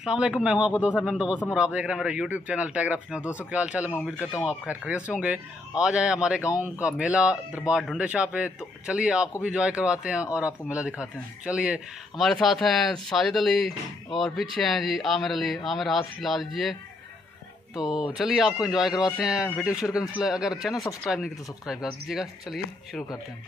अस्सलामुअलैकुम, मैं हूं आपको दोस्त मैं और आप देख रहे हैं मेरा यूट्यूब चैनल टेलीग्राफ। दोस्तों क्या हाल चाल है, मैं उम्मीद करता हूं आप खैर खैरियत से होंगे। आज आए हमारे गांव का मेला दरबार ढूंढे शाह पे, तो चलिए आपको भी इंजॉय करवाते हैं और आपको मेला दिखाते हैं। चलिए हमारे साथ हैं साजिद अली और पीछे हैं जी आमिर अली। आमिर हाथ खिला दीजिए। तो चलिए आपको इंजॉय करवाते हैं। वीडियो शुरू करने से पहले अगर चैनल सब्सक्राइब नहीं किया तो सब्सक्राइब कर दीजिएगा। चलिए शुरू करते हैं।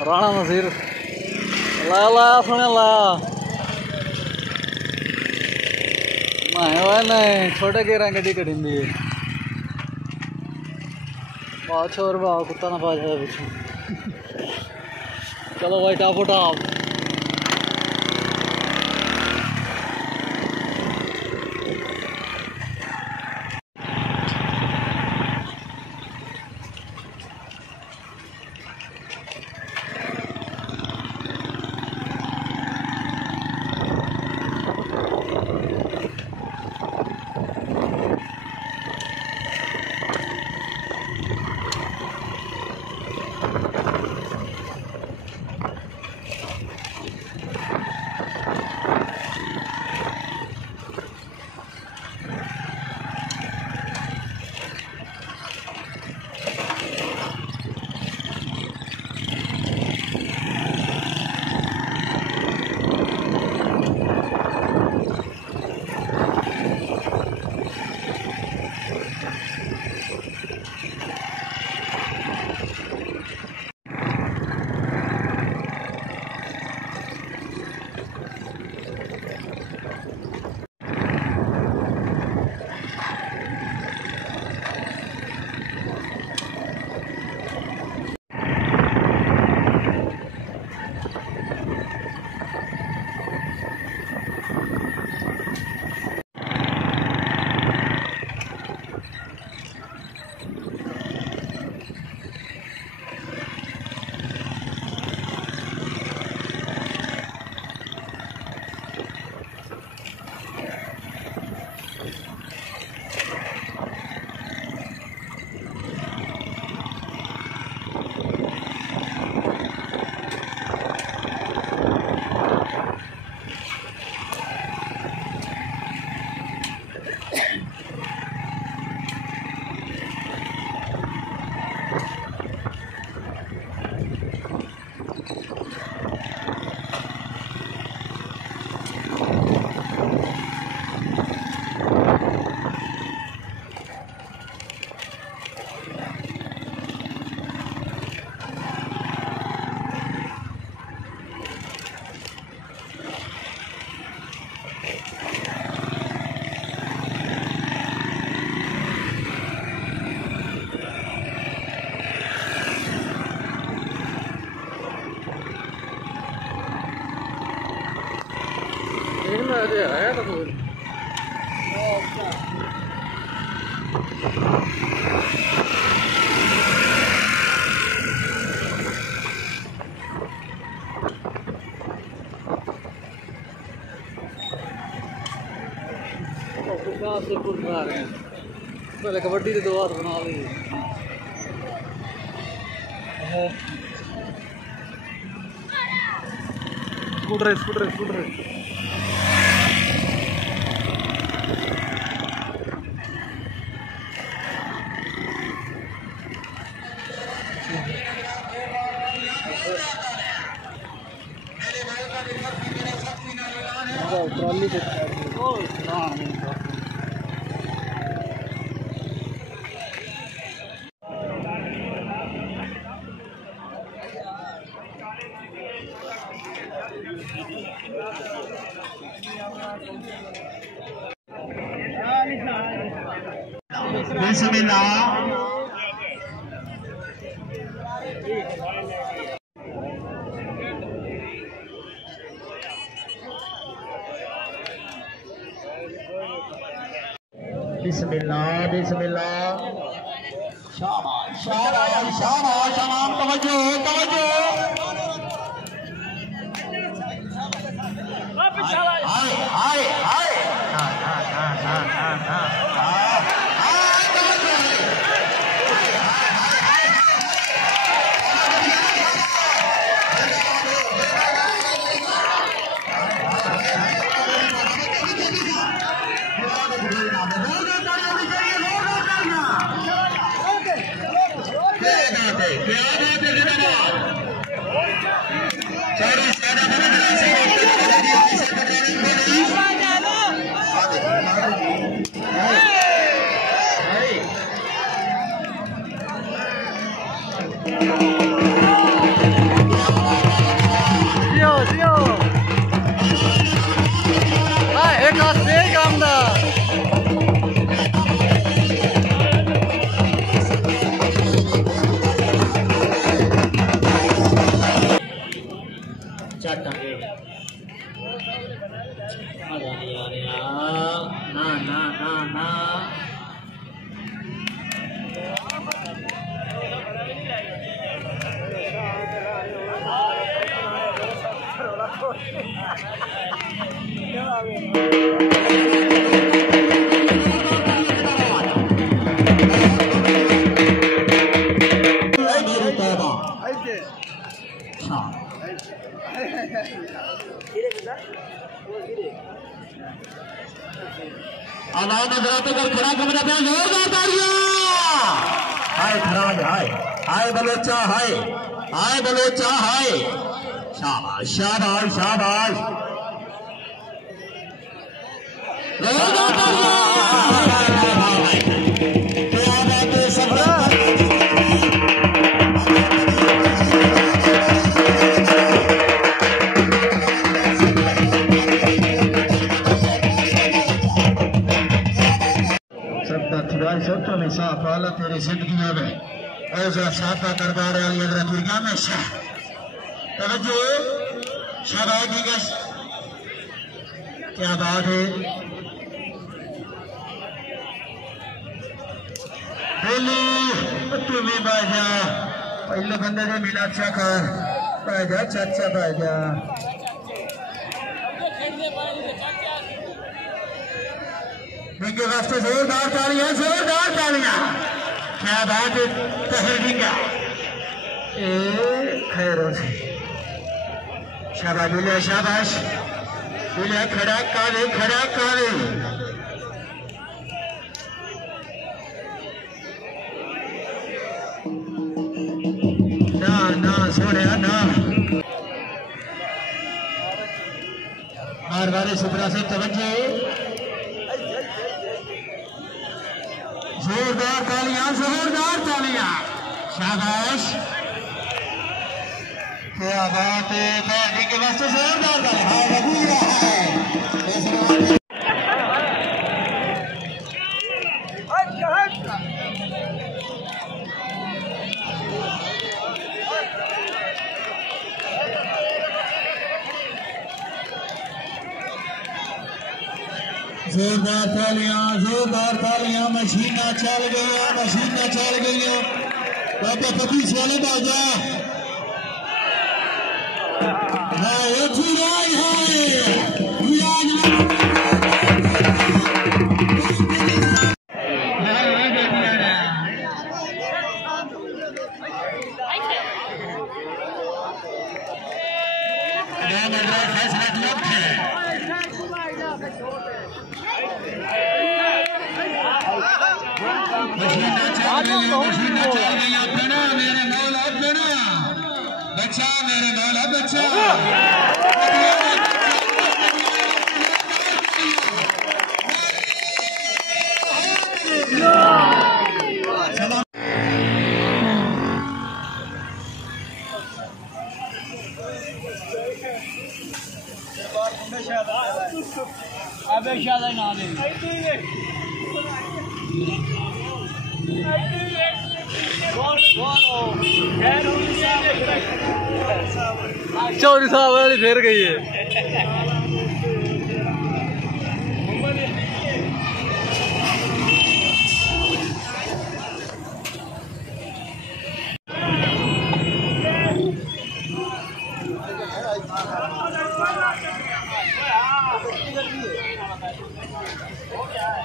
राणा नज़ीर लाया लाया सुने लाया नहीं छोटे के रंग गड्डी कड़ी बहुत छोर भाव कुत्ता ना पा जाए पीछे। चलो भाई टापो टाप। है तो से फुल बना रहे हैं। पहले कबड्डी के 2 हाथ बना ली। स्कूटर ट्रॉली से बिस्मिल्लाह बिस्मिल्लाह शाबाश शाबाश शाबाश तमाम तवज्जो तवज्जो हाय हाय हाय हां हां हां हां हां आवाज नजराते कर खड़ा कमरा पे जोरदार तालियां। हाय खराज हाय हाय बलोचा हाय बलोचा हाय शाबाश शाबाश शाबाश जोरदार तालियां। क्या बात है सब सोचो में साफ वाला तेरी जिंदगी में ऐसा साफा दरबार वाली हजरत में शाह तवज्जो शाबाशी का क्या बात है। तुम्हें बाजा पहले बंदे ने मिला अच्छा कर बाजा चाचा बाजा इनके वास्ते जोरदार तालियां क्या बात है तहरीका खैरों से शाबाश बोलिया शाबाश बोलिया खड़ा काले ना सोने ना बार बार सुपरा से तवज्जो जोरदार तालियां शाबाश क्या बात है बैठी के वास्ते जोरदार तालियां जोरदार तालियां। मशीना चल गई। बाबा पति वाले बाजा मेरे मौला बच्चा अबे शाह ना दे चौधरी साहब वाली फिर गई है। हो गया